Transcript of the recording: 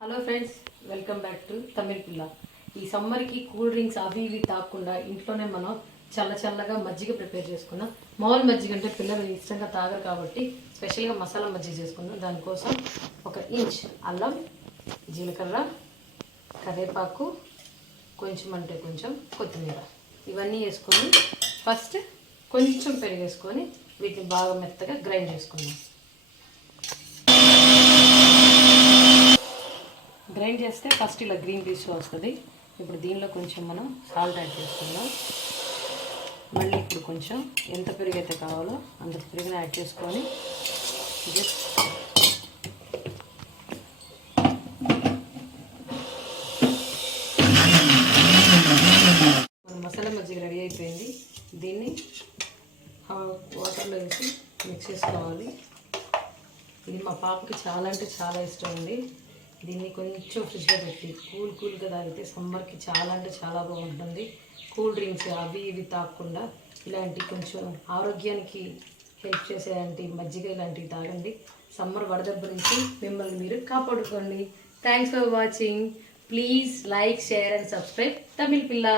Hello friends, welcome back to Tamil పిల్ల. ఈ సమ్మర్కి కూల్ డ్రింక్స్ అవి ఇవి తాగకుండా ఇంట్లోనే మనం చల్లగా మజ్జిగ ప్రిపేర్ చేసుకుందాం. మామూలు మజ్జిగ అంటే పిల్లలు ఇష్టంగా తాగరు కాబట్టి స్పెషల్గా మసాలా మజ్జిగ చేసుకుందాం. దానికోసం 1 ఇంచ్ అల్లం, జీలకర్ర, కరివేపాకు, కొంచెం అంటే కొంచెం కొత్తిమీర ఇవన్నీ వేసుకొని ఫస్ట్ కొంచెం పెరుగు వేసుకొని వీటిని బాగా మెత్తగా గ్రైండ్ చేసుకుందాం. గ్రైండ్ చేస్తే ఫస్ట్ ఇలా గ్రీన్ పీస్గా వస్తుంది. ఇప్పుడు దీనిలో కొంచెం మనం సాల్ట్ యాడ్ చేసుకుందాం. మళ్ళీ ఇప్పుడు కొంచెం ఎంత పెరుగు అయితే కావాలో అంత పెరుగుని యాడ్ చేసుకొని జస్ట్ మన మసాలా మజ్జిగ రెడీ అయిపోయింది. దీన్ని వాటర్లో వేసి మిక్స్ చేసుకోవాలి. ఇది మా పాపకి చాలా అంటే చాలా ఇష్టం ఉంది. దీన్ని కొంచెం ఫ్రిడ్జ్లో పెట్టి కూల్గా తాగితే సమ్మర్కి చాలా అంటే చాలా బాగుంటుంది. కూల్ డ్రింక్స్ అవి ఇవి తాగకుండా ఇలాంటి కొంచెం ఆరోగ్యానికి హెల్ప్ చేసేలాంటి మజ్జిగ ఇలాంటివి తాగండి. సమ్మర్ వడదెబ్బ నుంచి మిమ్మల్ని మీరు కాపాడుకోండి. Thanks for watching. Please like, share and subscribe Tamil పిల్ల.